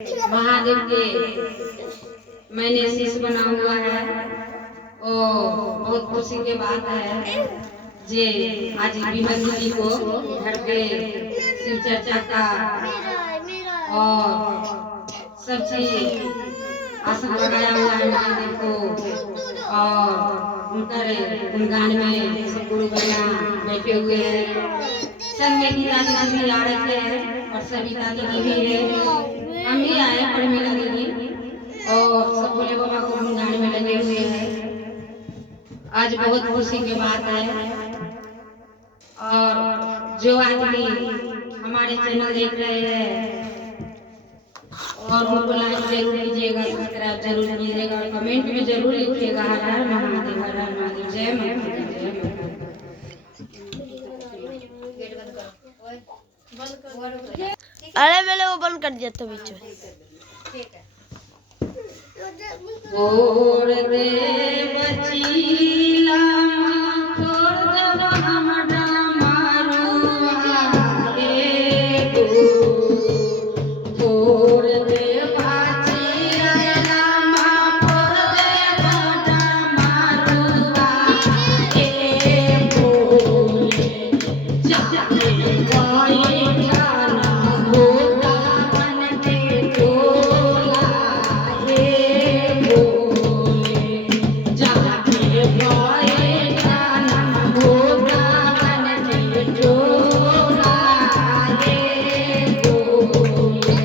महादेव के मैंने शीश बना हुआ है और बहुत खुशी की बात है जे आज विमल दीदी को घर पे शिव चर्चा का और सब चीज आसन लगाया हुआ है महादेव को और उनकर गुणगान में सब गुरु बना बैठे हुए हैं। संग में गीता दीदी भी आ रखे हैं और सविता दीदी भी है। हम भी आए परमीला दीदी और सब भोले बाबा को गुणगान में लगे हुए हैं। आज बहुत खुशी की बात है और जो आदमी हमारे चैनल देख रहे हैं और उनको लाइक जरूर कीजिएगा, सब्सक्राइब जरूर कीजिएगा और कमेंट में जरूर लिखिएगा हर हर महादेव, हर हर महादेव, जय माता दी, जय माता। अरे मैंने वो बंद कर दिया था बीच में। छोड़ दे बचीला छोड़ दे हमरा मारुआ के छोड़ दे बचीला छोड़ दे हमरा मारुआ के बोले जाने कोई जाना होगा मन के टोला हे बोले जाने कोई जाना होगा मन के टोला हे बोले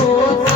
Oh